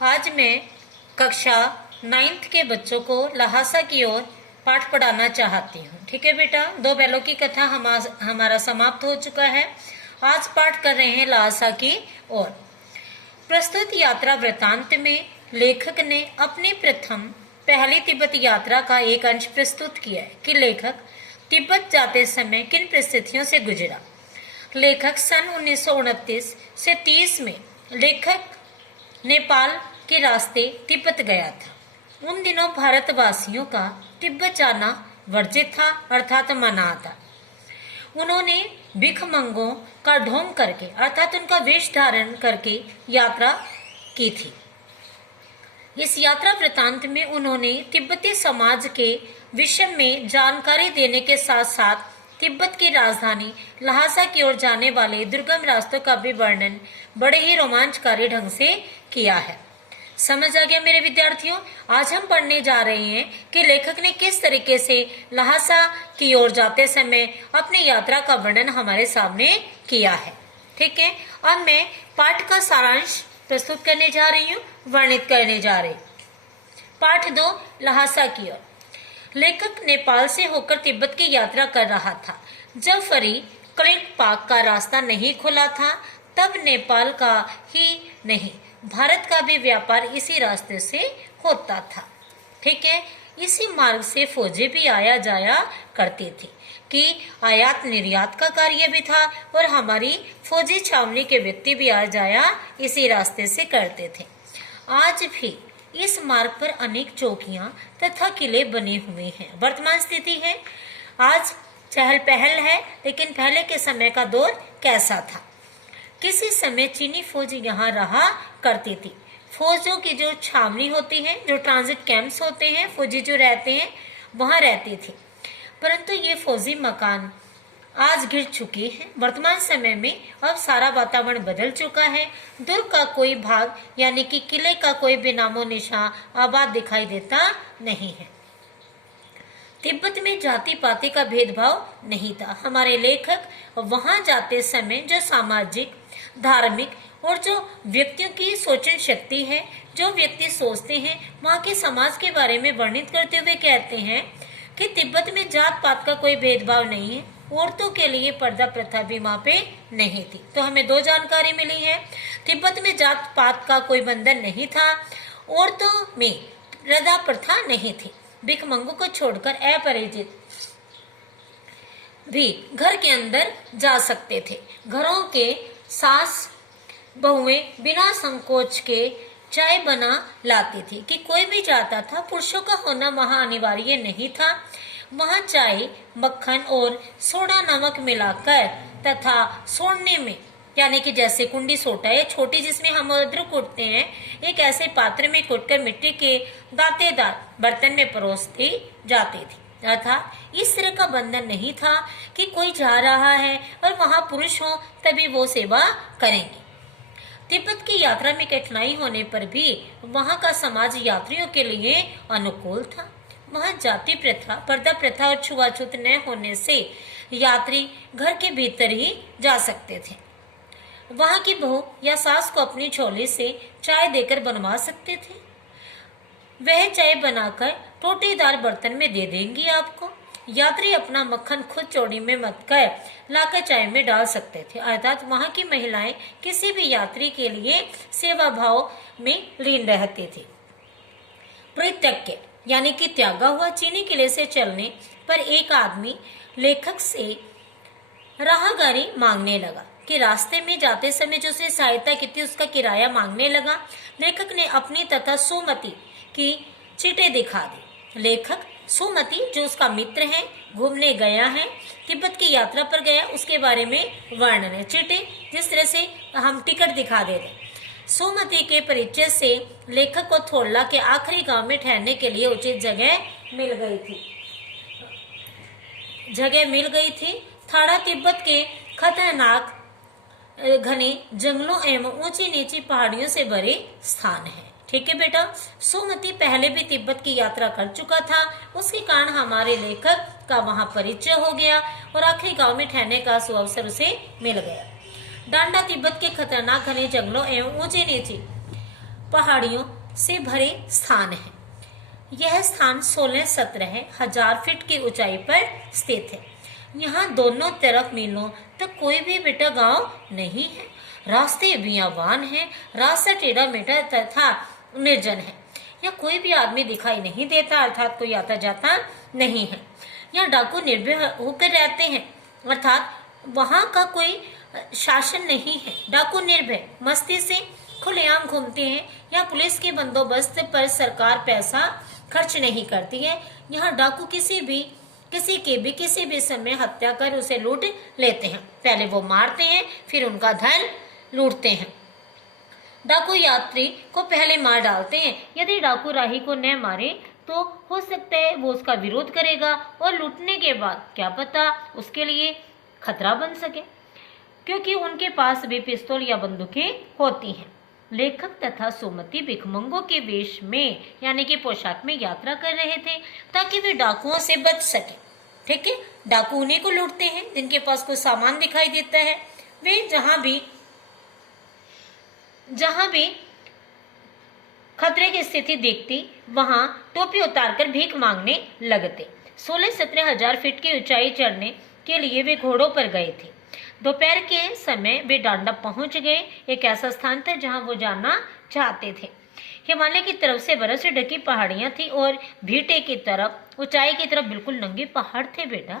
आज मैं कक्षा 9th के बच्चों को लहासा की ओर पाठ पढ़ाना चाहती हूँ। ठीक है बेटा, दो बैलों की कथा हमारा समाप्त हो चुका है। आज पाठ कर रहे हैं लहासा की ओर। प्रस्तुत यात्रा वृतांत में लेखक ने अपनी पहली तिब्बत यात्रा का एक अंश प्रस्तुत किया है कि लेखक तिब्बत जाते समय किन परिस्थितियों से गुजरा। लेखक सन 1929 से 30 में लेखक नेपाल के रास्ते तिब्बत गया था। उन दिनों भारतवासियों का तिब्बत जाना वर्जित था, अर्थात मना था। उन्होंने भिखमंगों का ढोंग करके अर्थात उनका वेश धारण करके यात्रा की थी। इस यात्रा वृतांत में उन्होंने तिब्बती समाज के विषय में जानकारी देने के साथ साथ तिब्बत की राजधानी लहासा की ओर जाने वाले दुर्गम रास्तों का भी वर्णन बड़े ही रोमांचकारी ढंग से किया है। समझ आ गया मेरे विद्यार्थियों? आज हम पढ़ने जा रहे हैं कि लेखक ने किस तरीके से लहासा की ओर जाते समय अपनी यात्रा का वर्णन हमारे सामने किया है। ठीक है, अब मैं पाठ का सारांश प्रस्तुत करने जा रही हूँ, वर्णित करने जा रही। पाठ 2, लहासा की ओर। लेखक नेपाल से होकर तिब्बत की यात्रा कर रहा था। जब फरी क्लिंगपाक का रास्ता नहीं खुला था, तब नेपाल का ही नहीं भारत का भी व्यापार इसी रास्ते से होता था। ठीक है, इसी मार्ग से फौजें भी आया जाया करती थी कि आयात निर्यात का कार्य भी था और हमारी फौजी छावनी के व्यक्ति भी आ जाया इसी रास्ते से करते थे। आज भी इस मार्ग पर अनेक चौकियां तथा किले बने हुए हैं। वर्तमान स्थिति है, आज चहल पहल है, लेकिन पहले के समय का दौर कैसा था? किसी समय चीनी फौज यहाँ रहा करती थी। फौजों की जो छावनी होती है, जो ट्रांजिट कैंप्स होते हैं, फौजी जो रहते हैं वहाँ रहती थी, परंतु ये फौजी मकान आज गिर चुके हैं। वर्तमान समय में अब सारा वातावरण बदल चुका है। दुर्ग का कोई भाग यानी कि किले का कोई भी नामो निशान आबाद दिखाई देता नहीं है। तिब्बत में जाति पाति का भेदभाव नहीं था। हमारे लेखक वहां जाते समय जो सामाजिक, धार्मिक और जो व्यक्तियों की सोचन शक्ति है, जो व्यक्ति सोचते हैं, वहाँ के समाज के बारे में वर्णित करते हुए कहते हैं कि तिब्बत में जात पात का कोई भेदभाव नहीं है। औरतों के लिए पर्दा प्रथा भी वहाँ पे नहीं थी। तो हमें दो जानकारी मिली है। तिब्बत में जात पात का कोई बंधन नहीं था, औरतों में पर्दा प्रथा नहीं थी। भिखमंगों को छोड़कर अपरिचित भी घर के अंदर जा सकते थे। घरों के सास बहुएं बिना संकोच के चाय बना लाती थी कि कोई भी जाता था। पुरुषों का होना वहां अनिवार्य नहीं था। वहां चाय, मक्खन और सोडा नमक मिलाकर तथा सोडने में यानी कि जैसे कुंडी सोटा है छोटी जिसमें हम अदरक कूटते हैं, एक ऐसे पात्र में कूटकर मिट्टी के दांतेदार बर्तन में परोसती जाती थी। अर्थात इस तरह का बंधन नहीं था कि कोई जा रहा है और वहां पुरुष हो तभी वो सेवा करेंगे। तिब्बत की यात्रा में कठिनाई होने पर भी वहां का समाज यात्रियों के लिए अनुकूल था। वहां जाति प्रथा, पर्दा प्रथा और छुआछूत न होने से यात्री घर के भीतर ही जा सकते थे। वहां की बहू या सास को अपनी झोली से चाय देकर बनवा सकते थे। वह चाय बनाकर टोटीदार बर्तन में दे देंगी आपको। यात्री अपना मक्खन खुद चौड़ी में मत कर लाकर चाय में डाल सकते थे। अर्थात वहां की महिलाएं किसी भी यात्री के लिए सेवा भाव में लीन रहती थी। परित्यज्य यानी कि त्यागा हुआ। चीनी किले से चलने पर एक आदमी लेखक से राहगारी मांगने लगा कि रास्ते में जाते समय जो उसे सहायता की थी उसका किराया मांगने लगा। लेखक ने अपनी तथा सुमति की चिट्ठी दिखा दी। लेखक सुमति जो उसका मित्र है, घूमने गया है, तिब्बत की यात्रा पर गया, उसके बारे में वर्णन है। चिट्ठी जिस तरह से हम टिकट दिखा दे रहे। सुमति के परिचय से लेखक को थोरला के आखिरी गांव में ठहरने के लिए उचित जगह मिल गई थी। थाड़ा तिब्बत के खतरनाक घने जंगलों एवं ऊंची नीची पहाड़ियों से भरे स्थान है। ठीक है बेटा, सुमति पहले भी तिब्बत की यात्रा कर चुका था, उसके कारण हमारे लेखक का वहां परिचय हो गया और आखिरी गांव में ठहरने का सुअवसर उसे मिल गया। डांडा तिब्बत के खतरनाक घने जंगलों एवं ऊंची नीची पहाड़ियों से भरे स्थान है। यह स्थान 16-17 हजार फीट की ऊंचाई पर स्थित है। यहाँ दोनों तरफ मीलों तक कोई भी बेटा गांव नहीं है। रास्ते बियावान हैं, रास्ता टेढ़ा मेढ़ा तथा निर्जन है। यहाँ कोई भी आदमी दिखाई नहीं देता, अर्थात कोई आता जाता नहीं है। यहाँ डाकू निर्भय होकर रहते हैं, अर्थात वहाँ का कोई शासन नहीं है। डाकू निर्भय मस्ती से खुलेआम घूमते हैं। यहाँ पुलिस के बंदोबस्त पर सरकार पैसा खर्च नहीं करती है। यहाँ डाकू किसी भी समय हत्या कर उसे लूट लेते हैं। पहले वो मारते हैं, फिर उनका धन लूटते हैं। डाकू यात्री को पहले मार डालते हैं। यदि डाकू राही को न मारे तो हो सकता है वो उसका विरोध करेगा और लूटने के बाद क्या पता उसके लिए खतरा बन सके, क्योंकि उनके पास भी पिस्तौल या बंदूकें होती हैं। लेखक तथा सुमति भिखमंगों के वेश में यानी कि पोशाक में यात्रा कर रहे थे ताकि वे डाकुओं से बच सके। ठीक है, डाकू उन्हीं को लूटते हैं जिनके पास कोई सामान दिखाई देता है। वे जहां भी खतरे की स्थिति देखती वहां टोपी उतारकर भीख मांगने लगते। 16-17 हजार फीट की ऊंचाई चढ़ने के लिए वे घोड़ों पर गए थे। दोपहर के समय वे डांडा पहुंच गए, एक ऐसा स्थान था जहां वो जाना चाहते थे। हिमालय की तरफ से बर्फ से ढकी पहाड़ियां थी और भीटे की तरफ ऊंचाई की तरफ बिल्कुल नंगे पहाड़ थे बेटा।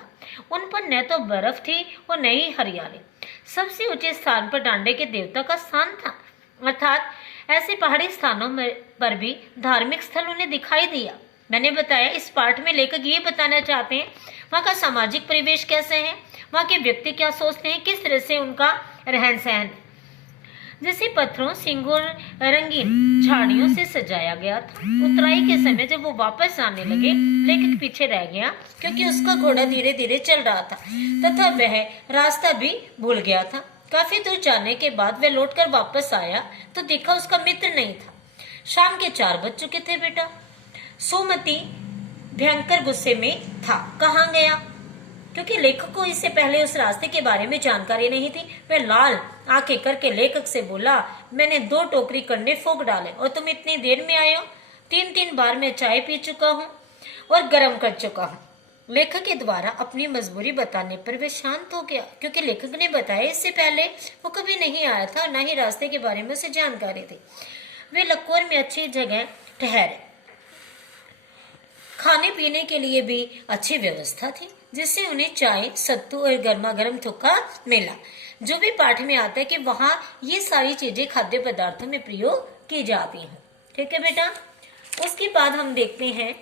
उन पर न तो बर्फ थी और न ही हरियाली। सबसे ऊंचे स्थान पर डांडे के देवता का स्थान था, अर्थात ऐसे पहाड़ी स्थानों पर भी धार्मिक स्थल उन्हें दिखाई दिया। मैंने बताया इस पाठ में लेखक ये बताना चाहते हैं वहाँ का सामाजिक परिवेश कैसे है, वहाँ के व्यक्ति क्या सोचते हैं, किस तरह से उनका रहन सहन। जैसे पत्थरों, सींगों और रंगीन झाड़ियों से सजाया गया था। उतराई के समय जब वो वापस आने लगे, लेखक पीछे रह गया क्योंकि उसका घोड़ा धीरे धीरे चल रहा था तथा वह रास्ता भी भूल गया था। काफी दूर जाने के बाद वह लौटकर वापस आया तो देखा उसका मित्र नहीं था। शाम के 4 बज चुके थे बेटा। सुमति भयंकर गुस्से में था। कहाँ गया? क्योंकि लेखक को इससे पहले उस रास्ते के बारे में जानकारी नहीं थी। वह लाल आंखें करके लेखक से बोला, मैंने 2 टोकरी कंडे फूंक डाले और तुम इतनी देर में आए हो। 3 बार मैं चाय पी चुका हूँ और गर्म कर चुका हूँ। लेखक के द्वारा अपनी मजबूरी बताने पर वह शांत हो गया, क्योंकि लेखक ने बताया इससे पहले वो कभी नहीं आया था, न ही रास्ते के बारे में उसे जानकारी थी। वे लकोर में अच्छी जगह ठहरे। खाने पीने के लिए भी अच्छी व्यवस्था थी, जिससे उन्हें चाय, सत्तू और गर्मा गर्म थुक्का मिला। जो भी पाठ में आता है कि वहाँ ये सारी चीजें खाद्य पदार्थों में प्रयोग की जाती हैं। ठीक है बेटा। उसके बाद हम देखते हैं,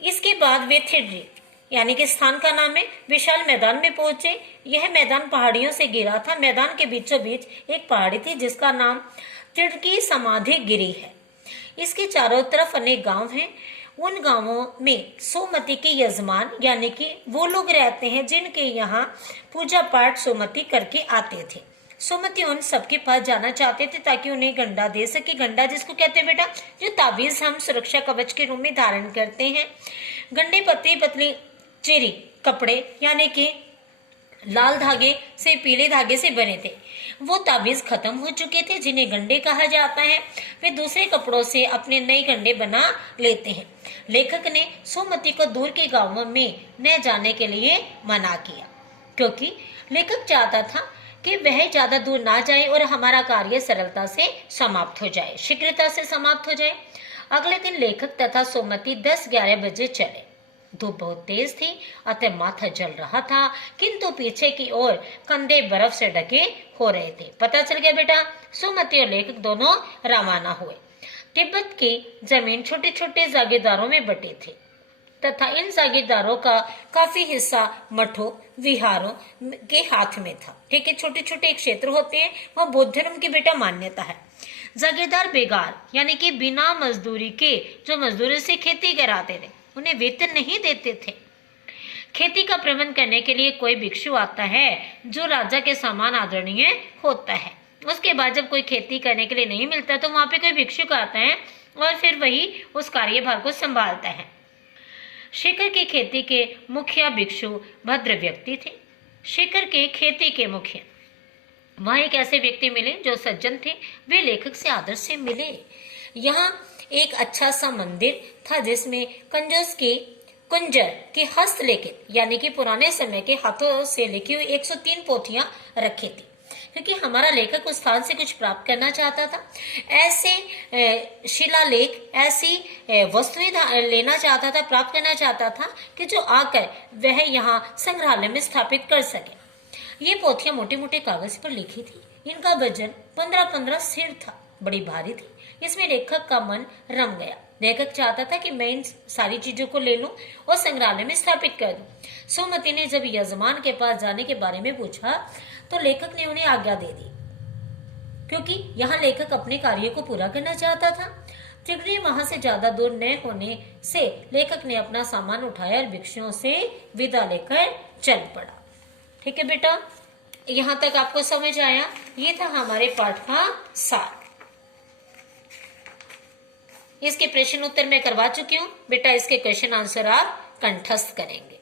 इसके बाद वे थिड्री यानी कि स्थान का नाम है, विशाल मैदान में पहुंचे। यह मैदान पहाड़ियों से घिरा था। मैदान के बीचों बीच एक पहाड़ी थी जिसका नाम तिड़की समाधि गिरी है। इसके चारों तरफ अनेक गांव हैं। उन गांवों में सुमति के यजमान यानी कि वो लोग रहते हैं जिनके यहाँ पूजा पाठ सुमति करके आते थे। सुमति उन सबके पास जाना चाहते थे ताकि उन्हें गंडा दे सके। गंडा जिसको कहते हैं बेटा, जो ताबीज हम सुरक्षा कवच के रूप में धारण करते हैं। गंडे पतली पतली चेरी कपड़े यानी कि लाल धागे से पीले धागे से बने थे। वो ताबीज खत्म हो चुके थे जिन्हें गंडे कहा जाता है। वे दूसरे कपड़ों से अपने नए गंडे बना लेते हैं। लेखक ने सुमति को दूर के गांवों में न जाने के लिए मना किया, क्योंकि लेखक चाहता था कि वह ज्यादा दूर ना जाए और हमारा कार्य सरलता से समाप्त हो जाए, शीघ्रता से समाप्त हो जाए। अगले दिन लेखक तथा सुमति 10-11 बजे चले। धूप बहुत तेज थी, अतः माथा जल रहा था, किंतु पीछे की ओर कंधे बर्फ से ढके हो रहे थे। पता चल गया बेटा, सुमति और लेखक दोनों रवाना हुए। तिब्बत की जमीन छोटे छोटे जागीरदारों में बटी थी तथा इन जागीरदारों का काफी हिस्सा मठों विहारों के हाथ में था। ठीक है, छोटे छोटे क्षेत्र होते हैं, वह बौद्ध धर्म की बेटा मान्यता है। जागीरदार बेगार यानी कि बिना मजदूरी के जो मजदूरी से खेती कराते थे, उन्हें वेतन नहीं देते थे। खेती का प्रबंध करने के लिए कोई भिक्षु आता है जो राजा के समान आदरणीय होता है। उसके बाद जब कोई खेती करने के लिए नहीं मिलता तो वहां पे कोई भिक्षुक आता है और फिर वही उस कार्यभार को संभालता है। शेखर की खेती के मुखिया भिक्षु भद्र व्यक्ति थे। शेखर के खेती के मुखिया वहां एक ऐसे व्यक्ति मिले जो सज्जन थे, वे लेखक से आदर से मिले। यहाँ एक अच्छा सा मंदिर था जिसमें कंजूस की कुंजर की हस्तलिखित यानी कि पुराने समय के हाथों से लिखी हुई 103 पोथियां रखी थी, क्योंकि हमारा लेखक उस स्थान से कुछ प्राप्त करना चाहता था। ऐसे शिलालेख, ऐसी वस्तुएं लेना चाहता था, प्राप्त करना चाहता था कि जो आकर वह यहाँ संग्रहालय में स्थापित कर सके। ये पोथियां मोटे मोटे कागज पर लिखी थी। इनका वजन 15-15 सिर था, बड़ी भारी थी। इसमें लेखक का मन रम गया। लेखक चाहता था कि मैं इन सारी चीजों को ले लूं और संग्रहालय में स्थापित कर दूं। सुमति ने जब यजमान के पास जाने के बारे में पूछा तो लेखक ने उन्हें आज्ञा दे दी, क्योंकि यहाँ लेखक अपने कार्य को पूरा करना चाहता था। त्रिगुणी वहां से ज्यादा दूर न होने से लेखक ने अपना सामान उठाया और भिक्षुओं से विदा लेकर चल पड़ा। ठीक है बेटा, यहाँ तक आपको समझ आया? ये था हमारे पाठ का सार। इसके प्रश्न उत्तर मैं करवा चुकी हूँ बेटा। इसके क्वेश्चन आंसर आप कंठस्थ करेंगे।